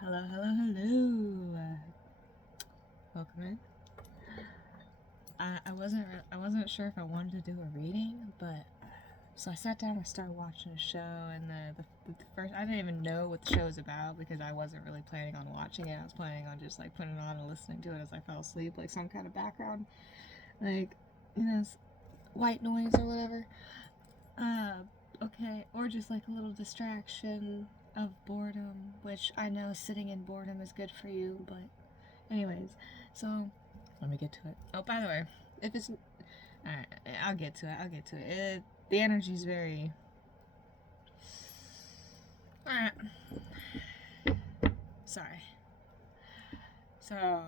Hello, hello, hello. Welcome in. I wasn't sure if I wanted to do a reading, but so I sat down and started watching a show, and the first I didn't even know what the show was about because I wasn't really planning on watching it. I was planning on just like putting it on and listening to it as I fell asleep, like some kind of background, like white noise or whatever. Okay, or just like a little distraction of boredom, which I know sitting in boredom is good for you, but anyways, so let me get to it. Oh, by the way, if it's alright, I'll get to it. The energy's very alright. Sorry. So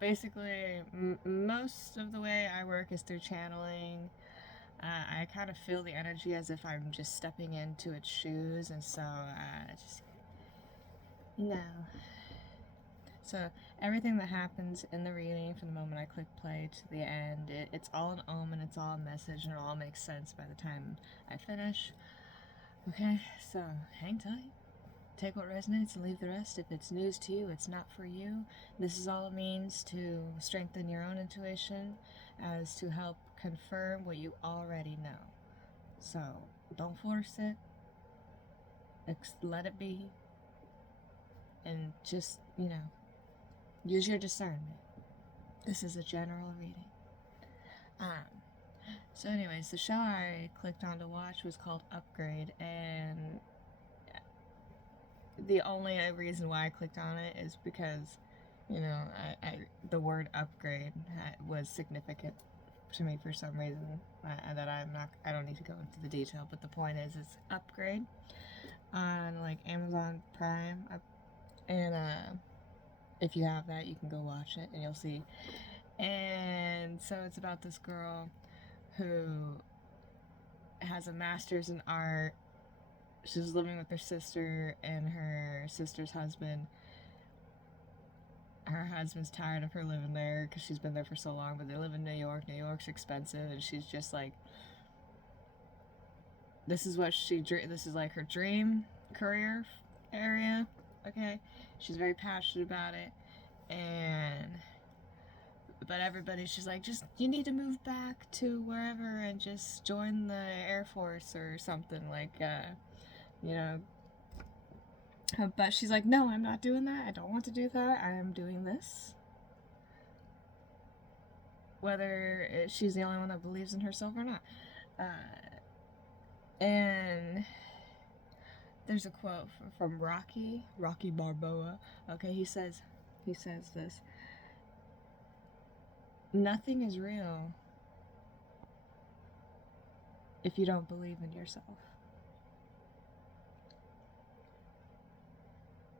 basically, most of the way I work is through channeling. I kind of feel the energy as if I'm just stepping into its shoes, and so just no. So everything that happens in the reading from the moment I click play to the end, it's all an omen, it's all a message, and it all makes sense by the time I finish. Okay, so hang tight. Take what resonates and leave the rest. If it's news to you, it's not for you. This is all it means to strengthen your own intuition as to help confirm what you already know. So don't force it. Let it be. And just, use your discernment. This is a general reading. So anyways, the show I clicked on to watch was called Upgrade, and the only reason why I clicked on it is because, the word upgrade was significant to me for some reason that I don't need to go into the detail, but the point is it's Upgrade on like Amazon Prime, and if you have that, you can go watch it and you'll see. And so it's about this girl who has a master's in art. She's living with her sister and her sister's husband. Her husband's tired of her living there because she's been there for so long, but they live in New York. New York's expensive, and she's just like, this is like her dream career area. Okay, she's very passionate about it, but she's like, just you need to move back to wherever and just join the Air Force or something like, you know. But she's like, no, I'm not doing that. I don't want to do that. I am doing this. Whether she's the only one that believes in herself or not. And there's a quote from Rocky Balboa. Okay, he says this: nothing is real if you don't believe in yourself.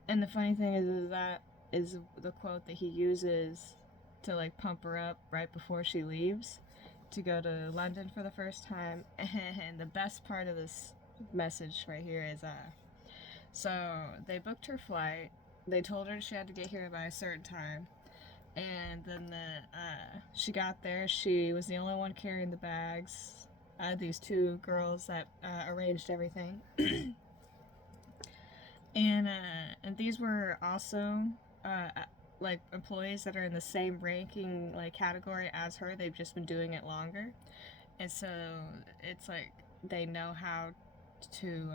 And the funny thing is that is the quote that he uses to like pump her up right before she leaves to go to London for the first time. And the best part of this message right here is so they booked her flight. They told her she had to get here by a certain time. And then she got there. She was the only one carrying the bags. These two girls that arranged everything. And these were also like employees that are in the same ranking like category as her. They've just been doing it longer, and so it's like they know how to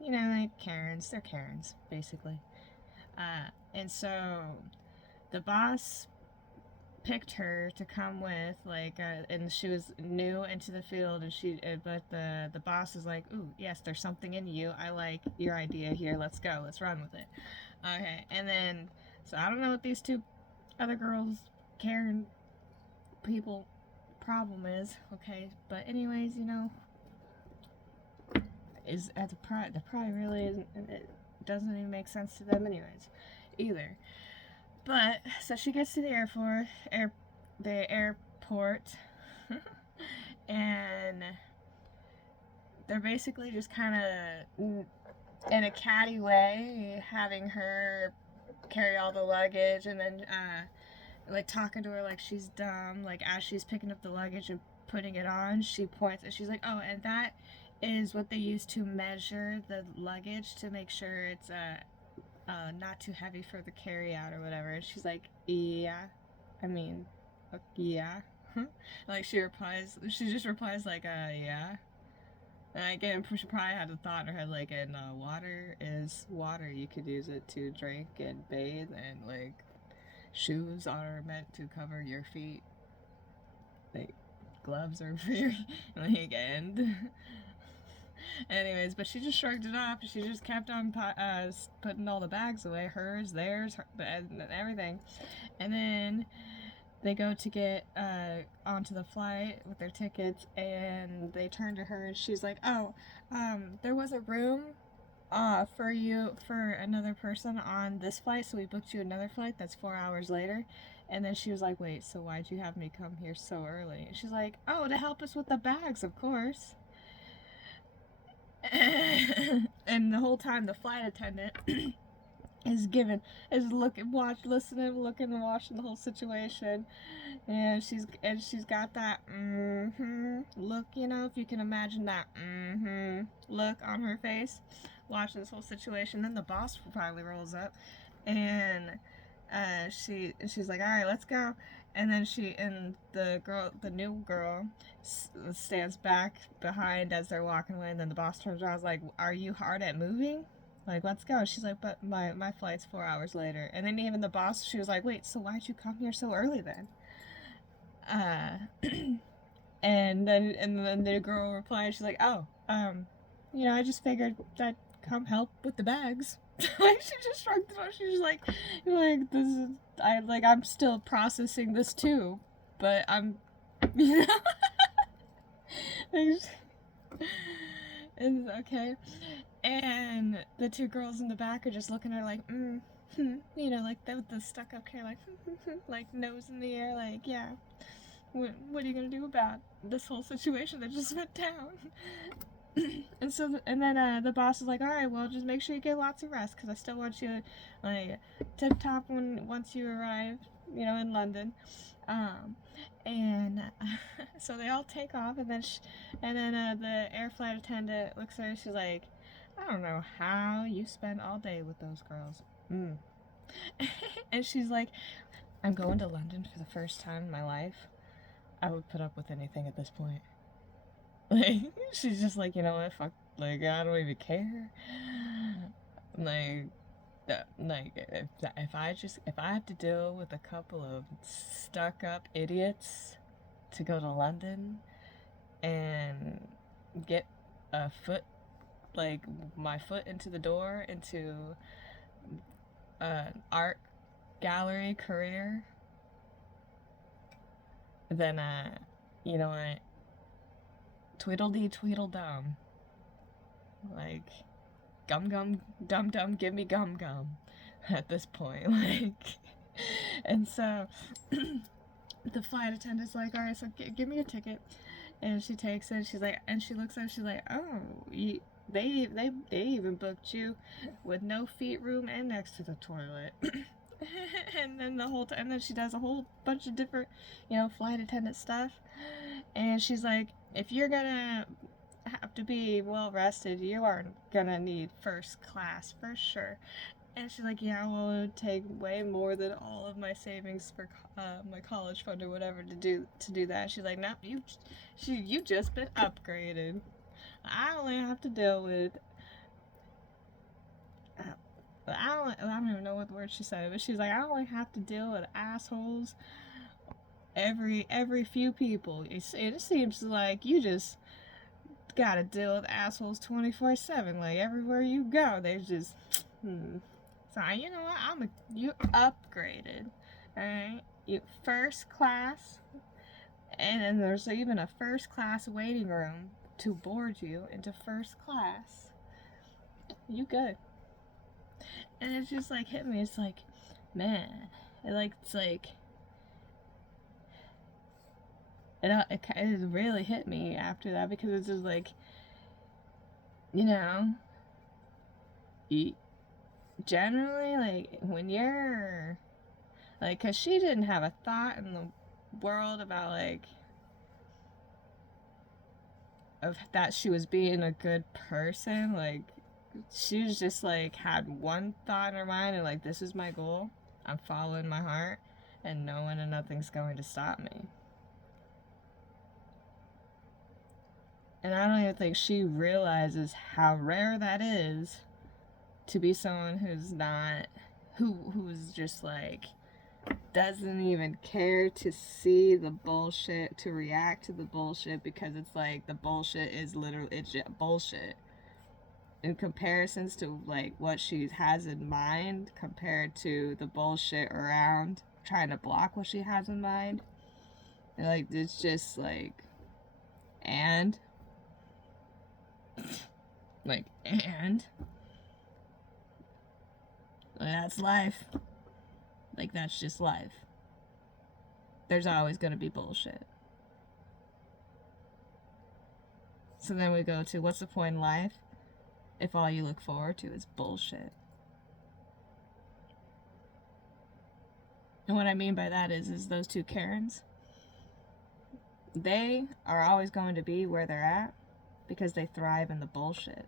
like Karens. They're Karens basically. And so the boss picked her to come with and she was new into the field, and but the boss is like, ooh, yes, there's something in you. I like your idea here. Let's go. Let's run with it. Okay. And then so I don't know what these two other girls Karen people problem is. Okay, but anyways, is at the probably really isn't. It doesn't even make sense to them anyways either. But so she gets to the airport, and they're basically just kind of in a catty way having her carry all the luggage, and then like talking to her like she's dumb. Like as she's picking up the luggage and putting it on, she points and she's like, "Oh, and that is what they use to measure the luggage to make sure it's not too heavy for the carry out or whatever. And she's like, yeah, I mean, yeah. Like she just replies like, yeah. And again, she probably had a thought in her head like, and water is water. You could use it to drink and bathe, and like shoes are meant to cover your feet. Like gloves are for your like and. Anyways, but she just shrugged it off. She just kept on putting all the bags away, hers, theirs, and everything. And then they go to get onto the flight with their tickets, and they turn to her, and she's like, "Oh, there was a room for another person on this flight, so we booked you another flight that's 4 hours later." And then she was like, "Wait, so why'd you have me come here so early?" And she's like, "Oh, to help us with the bags, of course." And the whole time the flight attendant is looking, listening, looking, and watching the whole situation, and she's got that look, you know, if you can imagine that look on her face, watching this whole situation. Then the boss finally rolls up, and she's like, "All right, let's go." And then the new girl, stands back behind as they're walking away. And then the boss turns around, and is like, "Are you hard at moving? Like, let's go." She's like, "But my flight's 4 hours later." And then even the boss, she was like, "Wait, so why'd you come here so early then?" And then the girl replied, she's like, "Oh, I just figured I'd come help with the bags." Like, she just shrugged it off. She was like, this is, I'm still processing this too, but I'm, you know, it's okay. And the two girls in the back are just looking at her like, like with the stuck up hair, like, like nose in the air, like, yeah. What are you gonna do about this whole situation that just went down? And then the boss is like, "All right, well, just make sure you get lots of rest, because I still want you like tip top once you arrive, in London." And so they all take off, and then the air flight attendant looks at her. She's like, "I don't know how you spend all day with those girls." And she's like, "I'm going to London for the first time in my life. I would put up with anything at this point." Like, she's just like, "You know what, fuck, like, I don't even care." Like, if I have to deal with a couple of stuck up idiots to go to London and get a foot, like, my foot into the door into an art gallery career, then, you know what, tweedledee tweedledum. Like, gum gum dum dum, give me gum gum at this point. Like, and so the flight attendant's like, "All right, so give me your ticket." And she takes it. She's like, and she looks at it. She's like, "Oh, they even booked you with no feet room and next to the toilet." And then and then she does a whole bunch of different, flight attendant stuff. And she's like, "If you're gonna have to be well rested, you are gonna need first class for sure." And she's like, "Yeah, well, it would take way more than all of my savings for my college fund or whatever to do that." She's like, "No, you just been upgraded. I only have to deal with." I don't even know what word she said, but she's like, "I only have to deal with assholes every few people. It seems like you just gotta deal with assholes 24/7. Like, everywhere you go, they just So, you know what? You upgraded, alright? You first class, and then there's even a first class waiting room to board you into first class. You good." And it's just like hit me. It's like, man, it's like it really hit me after that, because it's just like, generally, like, when you're like, because she didn't have a thought in the world about, like, of that she was being a good person. Like, she was just like had one thought in her mind and like, this is my goal. I'm following my heart, and no one and nothing's going to stop me. And I don't even think she realizes how rare that is to be someone who's not, who's just like, doesn't even care to see the bullshit, to react to the bullshit, because it's like the bullshit is literally, it's just bullshit. In comparisons to like what she has in mind compared to the bullshit around trying to block what she has in mind. And like, it's just like, and like, and that's life. Like, that's just life. There's always gonna be bullshit. So then we go to, what's the point in life if all you look forward to is bullshit? And what I mean by that is those two Karens, they are always going to be where they're at because they thrive in the bullshit.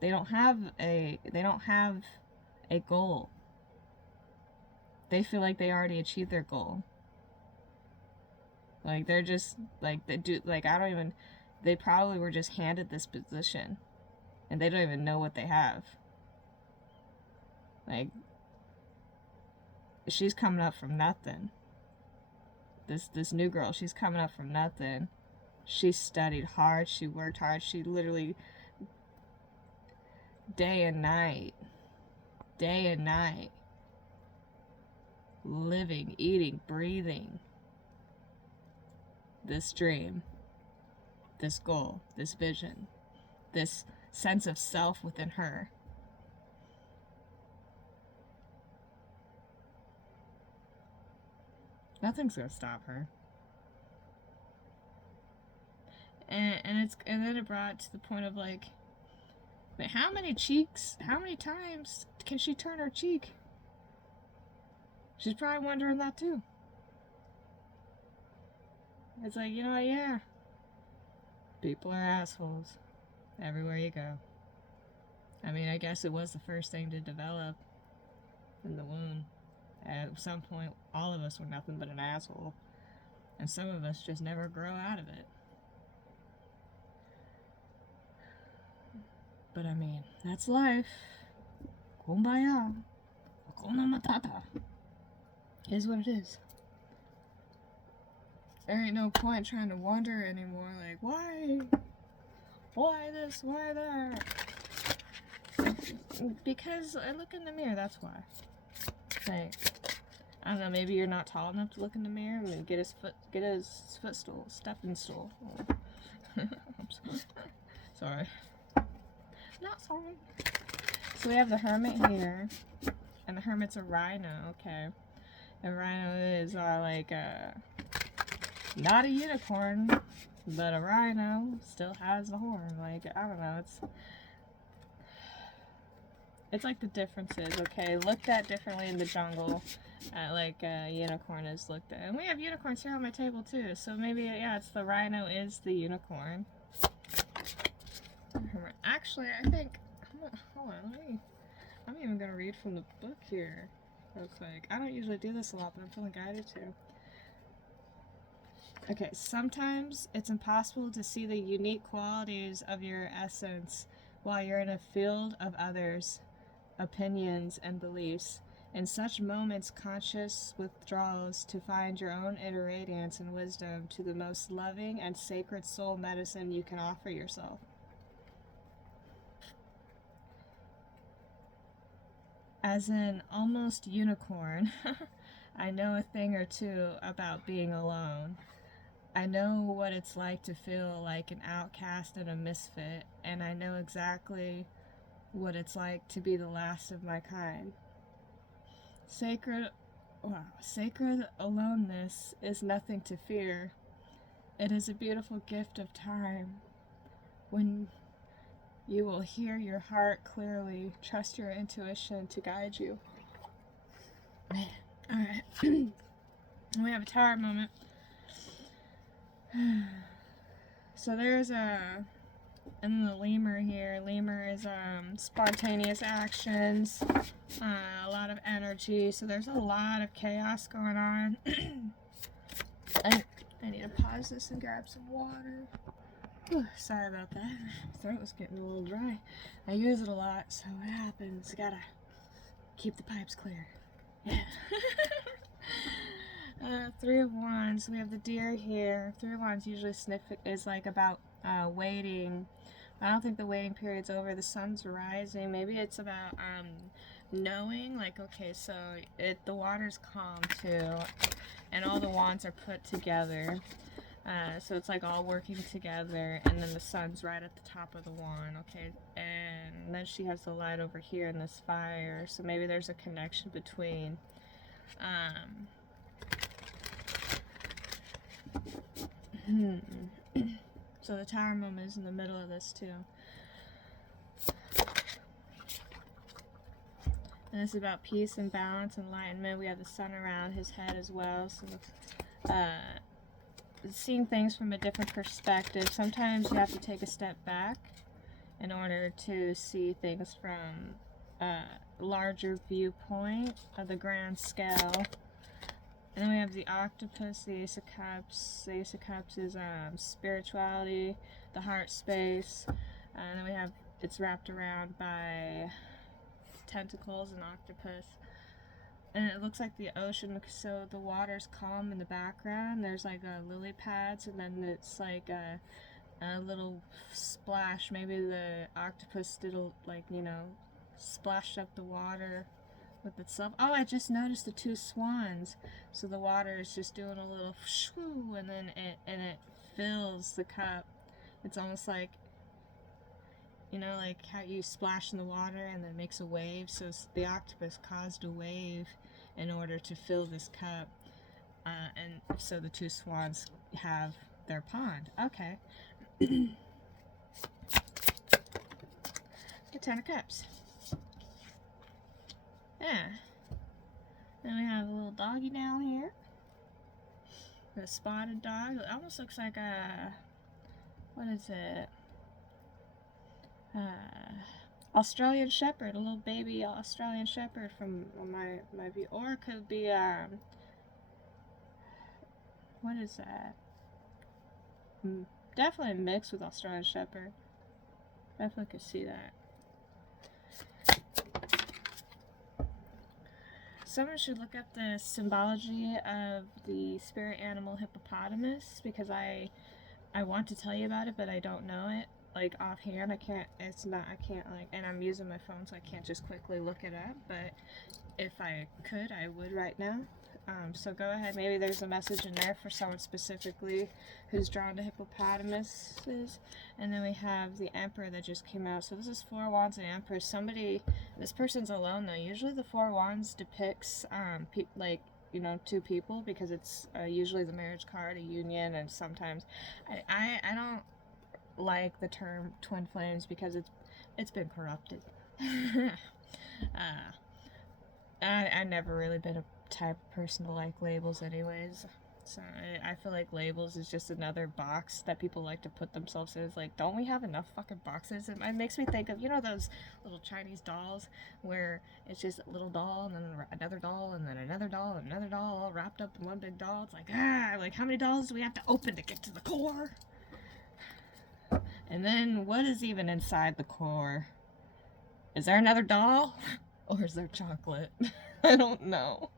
They don't have a goal. They feel like they already achieved their goal. Like, they're just like, they do, like, I don't even, they probably were just handed this position and they don't even know what they have. Like, she's coming up from nothing. This new girl, she's coming up from nothing. She studied hard, she worked hard, she literally day and night, living, eating, breathing this dream, this goal, this vision, this sense of self within her. Nothing's gonna stop her. And then it brought to the point of like, how many times can she turn her cheek? She's probably wondering that too. It's like, you know, yeah, people are assholes everywhere you go. I mean, I guess it was the first thing to develop in the womb. At some point, all of us were nothing but an asshole, and some of us just never grow out of it. But I mean, that's life. Kumbaya. Hakuna Matata. It is what it is. There ain't no point trying to wonder anymore, like, why? Why this? Why that? Because I look in the mirror, that's why. Like, I don't know, maybe you're not tall enough to look in the mirror and get his footstool, stepping stool. Sorry. Not sorry. So we have the Hermit here, and the Hermit's a rhino, okay. And rhino is not a unicorn, but a rhino still has the horn. Like, I don't know, it's like the differences, okay, looked at differently in the jungle, like a unicorn is looked at. And we have unicorns here on my table too, so maybe, yeah, it's the rhino is the unicorn. Actually, I think, hold on, I'm even gonna read from the book here. It's like, I don't usually do this a lot, but I'm feeling guided to. Okay, sometimes it's impossible to see the unique qualities of your essence while you're in a field of others' opinions and beliefs. In such moments, conscious withdrawals to find your own inner radiance and wisdom to the most loving and sacred soul medicine you can offer yourself. As an almost unicorn, I know a thing or two about being alone. I know what it's like to feel like an outcast and a misfit, and I know exactly what it's like to be the last of my kind. Sacred aloneness is nothing to fear. It is a beautiful gift of time. When you will hear your heart clearly, trust your intuition to guide you. Alright. We have a tower moment. So there's a, and then the lemur here. Lemur is spontaneous actions, a lot of energy. So there's a lot of chaos going on. I need to pause this and grab some water. Whew, sorry about that. My throat was getting a little dry. I use it a lot, so what happens? Gotta keep the pipes clear. Yeah. Three of Wands. We have the deer here. Three of Wands usually is like about waiting. I don't think the waiting period's over. The sun's rising. Maybe it's about knowing, like, okay, so the water's calm too, and all the wands are put together. So it's like all working together, and then the sun's right at the top of the wand, okay? And then she has the light over here in this fire, so maybe there's a connection between so the Tower moment is in the middle of this too. And it's about peace and balance, enlightenment. We have the sun around his head as well, so seeing things from a different perspective. Sometimes you have to take a step back in order to see things from a larger viewpoint of the grand scale. And then we have the octopus, the Ace of Cups. The Ace of Cups is spirituality, the heart space. And then we have, it's wrapped around by tentacles and octopus. And it looks like the ocean, so the water's calm in the background. There's like lily pads, and then it's like a little splash. Maybe the octopus did, like, you know, splashed up the water with itself. Oh, I just noticed the two swans. So the water is just doing a little shoo, and then it fills the cup. It's almost like, you know, like how you splash in the water and then it makes a wave. So the octopus caused a wave in order to fill this cup. And so the two swans have their pond. Okay. The Ten of Cups. Yeah. Then we have a little doggy down here. The spotted dog. It almost looks like a, what is it? Australian Shepherd, a little baby Australian Shepherd from my view. Or it could be, what is that? Definitely mixed with Australian Shepherd. Definitely could see that. Someone should look up the symbology of the spirit animal hippopotamus, because I want to tell you about it, but I don't know it. Like offhand, I can't, like, and I'm using my phone, so I can't just quickly look it up, but if I could, I would right now. So go ahead, maybe there's a message in there for someone specifically who's drawn to hippopotamuses. And then we have the Emperor that just came out. So this is Four Wands and Emperor. This person's alone though. Usually the Four Wands depicts, like, you know, two people, because it's usually the marriage card, a union, and sometimes, I don't like the term twin flames because it's been corrupted. I never really been a type of person to like labels anyways, so I feel like labels is just another box that people like to put themselves in. It's like, don't we have enough fucking boxes? It makes me think of, you know, those little Chinese dolls where it's just a little doll and then another doll and then another doll and another doll all wrapped up in one big doll. It's like, like how many dolls do we have to open to get to the core? And then what is even inside the core? Is there another doll? Or is there chocolate? I don't know.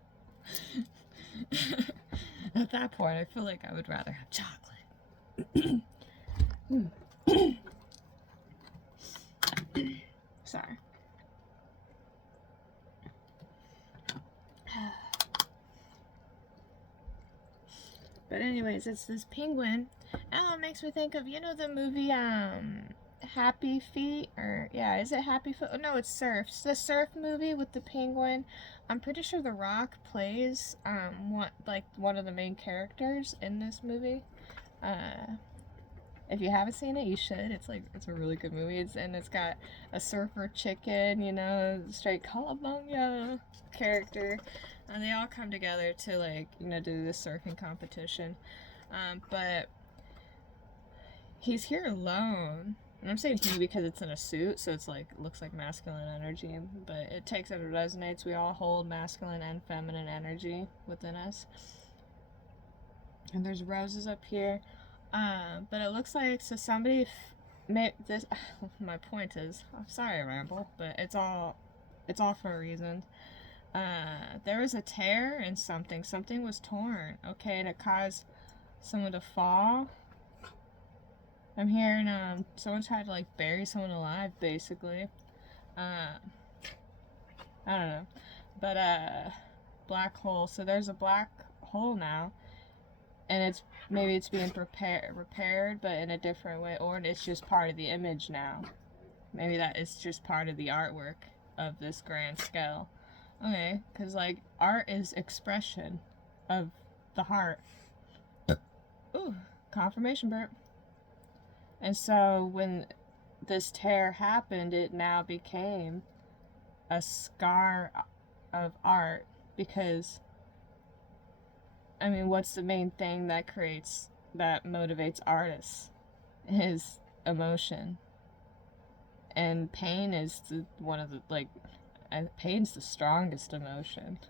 At that point, I feel like I would rather have chocolate. Sorry. But anyways, it's this penguin. Oh, it makes me think of, you know, the movie Happy Feet, or yeah, is it Happy Foot? Oh, no, it's Surf. It's the Surf movie with the penguin. I'm pretty sure The Rock plays one of the main characters in this movie. If you haven't seen it, you should. It's a really good movie. It's got a surfer chicken, you know, straight California character, and they all come together to, like, you know, do this surfing competition. But he's here alone. And I'm saying he because it's in a suit, so it's like, looks like masculine energy, but it takes it, resonates. We all hold masculine and feminine energy within us. And there's roses up here. But it looks like, so somebody made this, my point is, I'm sorry I ramble, but it's all for a reason. There was a tear in something. Something was torn, okay, and it caused someone to fall. I'm hearing someone tried to like bury someone alive, basically. I don't know, but black hole. So there's a black hole now, and it's maybe it's being repaired, but in a different way, or it's just part of the image now. Maybe that is just part of the artwork of this grand scale. Okay, because like art is expression of the heart. Ooh, confirmation burp. And so when this tear happened, it now became a scar of art, because, I mean, what's the main thing that motivates artists? Is emotion. And pain is one of the, like, pain's the strongest emotion.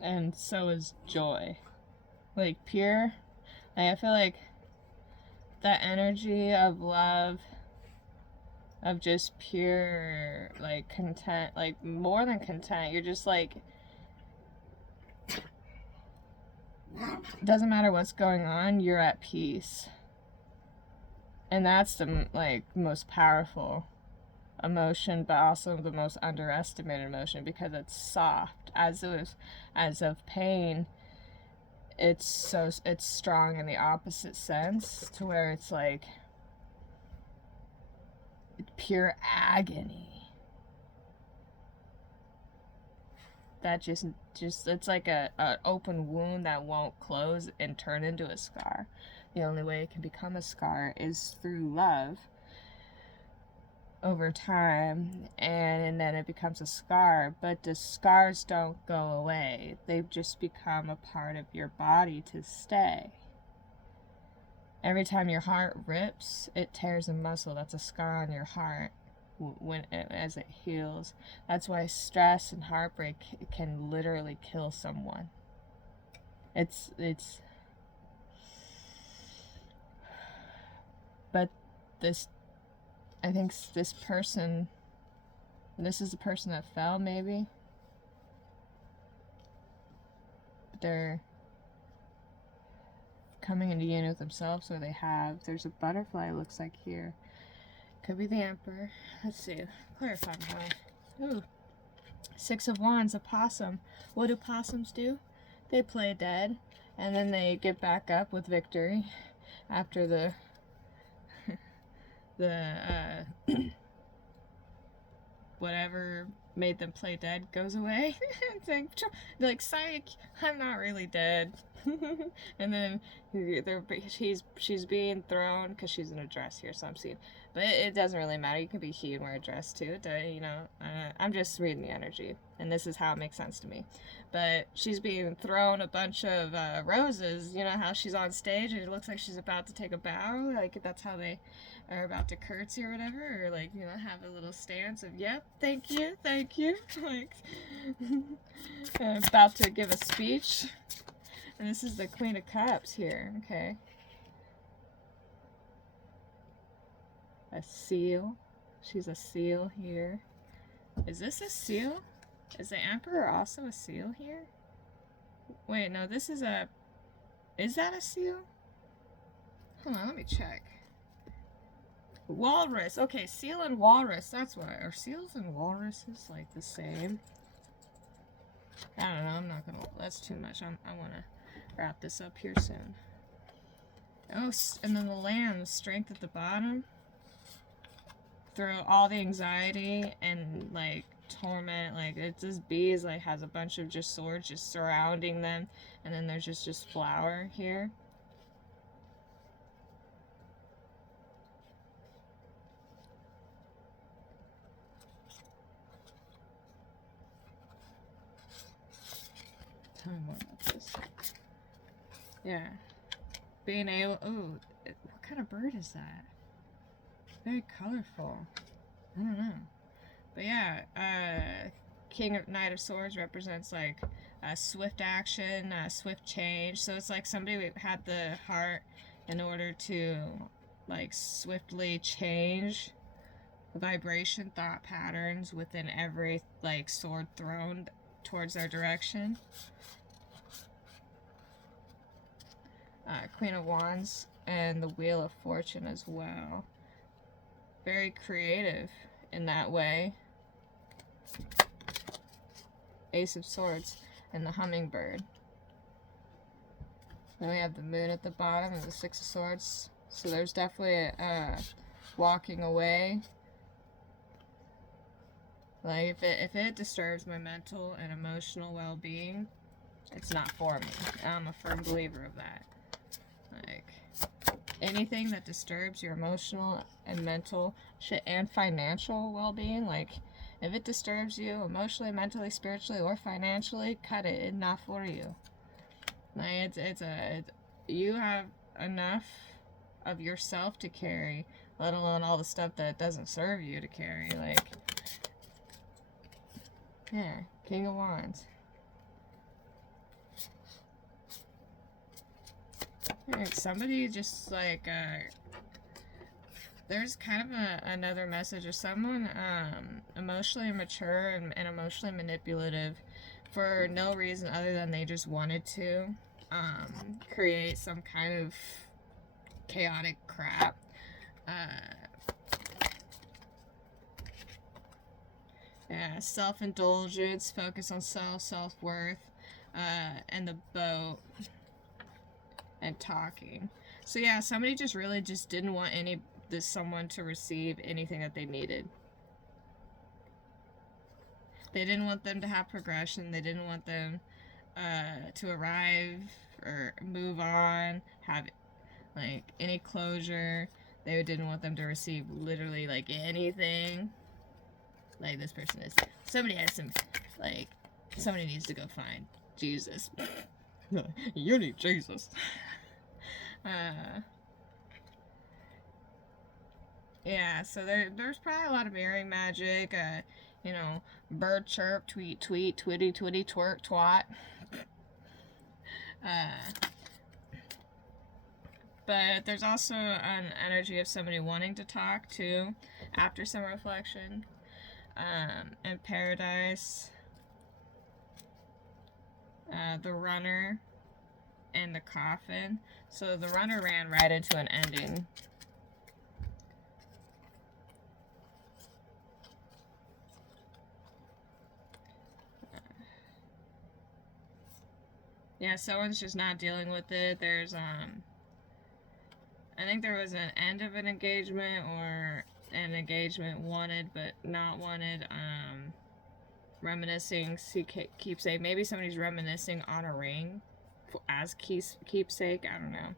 And so is joy. Like, pure, like, I feel like that energy of love, of just pure, like, content, like, more than content, you're just like, doesn't matter what's going on, you're at peace. And that's the, like, most powerful emotion, but also the most underestimated emotion, because it's soft. As of pain, it's strong in the opposite sense, to where it's like pure agony that just it's like an open wound that won't close and turn into a scar. The only way it can become a scar is through love over time, and then it becomes a scar. But the scars don't go away, they just become a part of your body to stay. Every time your heart rips, it tears a muscle. That's a scar on your heart as it heals. That's why stress and heartbreak can literally kill someone. But I think this person, this is the person that fell, maybe. But they're coming into union with themselves, or there's a butterfly, it looks like, here. Could be the Emperor. Let's see. Clarify my. Ooh. 6 of Wands, a possum. What do possums do? They play dead, and then they get back up with victory after the whatever made them play dead goes away. It's like, psych, I'm not really dead. And then she's being thrown, because she's in a dress here, so I'm seeing, but it doesn't really matter. You can be he and wear a dress too, you know. I'm just reading the energy, and this is how it makes sense to me. But she's being thrown a bunch of roses. You know how she's on stage and it looks like she's about to take a bow, like that's how they are about to curtsy or whatever, or like, you know, have a little stance of, yep, thank you, like about to give a speech. And this is the Queen of Cups here, okay. A seal. She's a seal here. Is this a seal? Is the Emperor also a seal here? Wait, no, this is a... Is that a seal? Hold on, let me check. Walrus. Okay, seal and walrus. That's why. Are seals and walruses like the same? I don't know. I'm not gonna... That's too much. I want to wrap this up here soon. Oh, and then the lamb. Strength at the bottom. Through all the anxiety and, like, torment, like, it's this bees, like, has a bunch of just swords just surrounding them, and then there's just flower here. Tell me more about this. Yeah. being able, oh, what kind of bird is that? Very colorful. I don't know. But yeah, Knight of Swords represents like swift action, swift change. So it's like somebody had the heart in order to like swiftly change vibration, thought patterns within every like sword thrown towards their direction. Queen of Wands and the Wheel of Fortune as well. Very creative in that way. Ace of Swords and the Hummingbird. Then we have the Moon at the bottom and the Six of Swords. So there's definitely walking away. Like if it disturbs my mental and emotional well-being, it's not for me. I'm a firm believer of that. Like anything that disturbs your emotional and mental shit and financial well-being, like if it disturbs you emotionally, mentally, spiritually, or financially, cut it. It's not for you. Like you have enough of yourself to carry, let alone all the stuff that doesn't serve you to carry. Like, yeah, King of Wands. Like somebody just like there's kind of another message of someone emotionally mature and emotionally manipulative for no reason other than they just wanted to create some kind of chaotic crap. Yeah, self-indulgence, focus on self-worth, and the boat, and talking. So yeah, somebody just really just didn't want someone to receive anything that they needed. They didn't want them to have progression. They didn't want them to arrive or move on, have like any closure. They didn't want them to receive literally like anything. Like this person is, somebody has some, like, somebody needs to go find Jesus. You need Jesus. Yeah, so there's probably a lot of mirroring magic, you know, bird chirp, tweet, tweet, twitty, twitty, twerk, twat. But there's also an energy of somebody wanting to talk too, after some reflection. And Paradise, the Runner, and the Coffin. So the Runner ran right into an ending. Yeah, someone's just not dealing with it. There's, I think there was an end of an engagement or an engagement wanted but not wanted. Reminiscing, keepsake. Maybe somebody's reminiscing on a ring as keepsake. I don't know.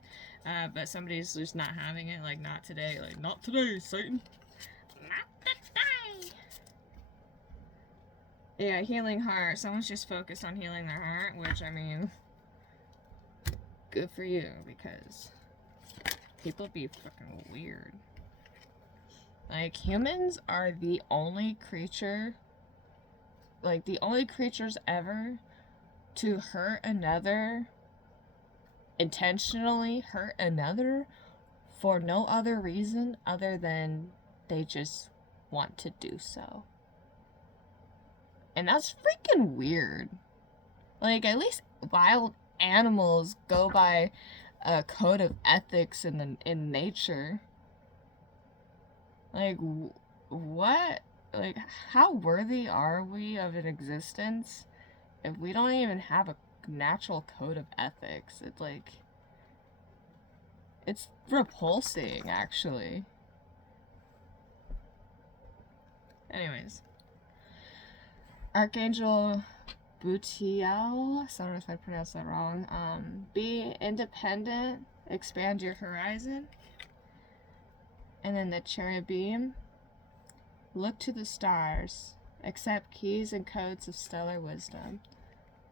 But somebody's just not having it. Like, not today. Like, not today, Satan. Not today. Yeah, healing heart. Someone's just focused on healing their heart, which, I mean, good for you, because people be fucking weird. Like, humans are the only creature, like, the only creatures ever to hurt another, intentionally hurt another, for no other reason other than they just want to do so. And that's freaking weird. Like, at least wild animals go by a code of ethics in nature. Like, what? Like, how worthy are we of an existence if we don't even have a natural code of ethics? It's like, it's repulsing, actually. Anyways. Archangel Butiel, sorry if I pronounced that wrong. Be independent, expand your horizon. And then the cherubim, look to the stars, accept keys and codes of stellar wisdom.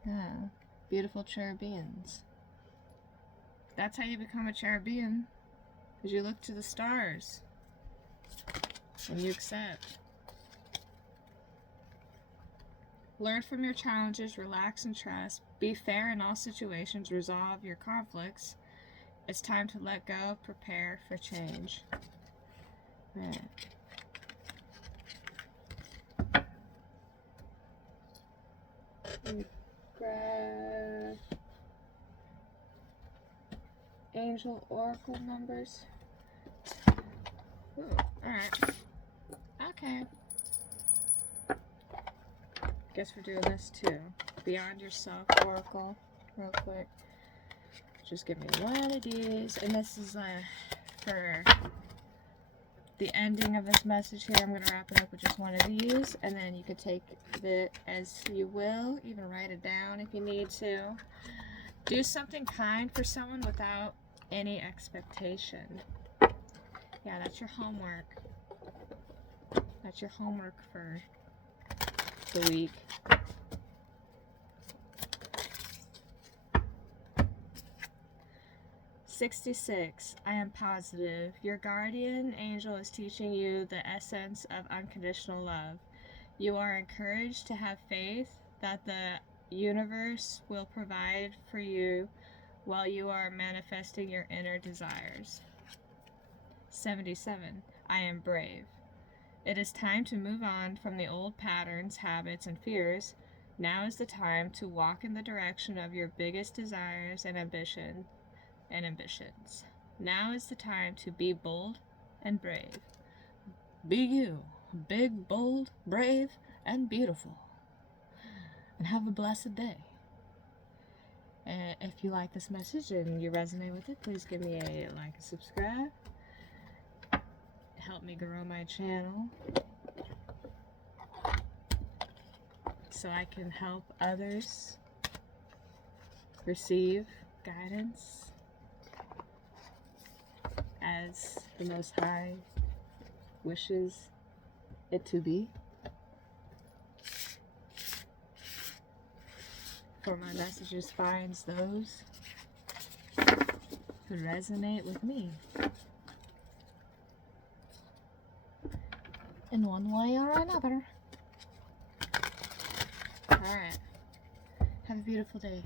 Yeah, beautiful cherubims. That's how you become a cherubim, is you look to the stars and you accept. Learn from your challenges, relax and trust. Be fair in all situations, resolve your conflicts. It's time to let go, prepare for change. Right. Grab angel oracle numbers. Ooh, alright. Okay. Guess we're doing this too. Beyond Yourself oracle, real quick. Just give me one of these, and this is for the ending of this message here. I'm going to wrap it up with just one of these, and then you could take it as you will, even write it down if you need to. Do something kind for someone without any expectation. Yeah, that's your homework. That's your homework for the week. "66. I am positive. Your guardian angel is teaching you the essence of unconditional love. You are encouraged to have faith that the universe will provide for you while you are manifesting your inner desires." 77. I am brave. It is time to move on from the old patterns, habits, and fears. Now is the time to walk in the direction of your biggest desires and ambitions. Now is the time to be bold and brave. Be you, big, bold, brave, and beautiful. And have a blessed day. And if you like this message and you resonate with it, please give me a like and subscribe. Help me grow my channel so I can help others receive guidance as the Most High wishes it to be. For my messages finds those who resonate with me in one way or another. Alright. Have a beautiful day.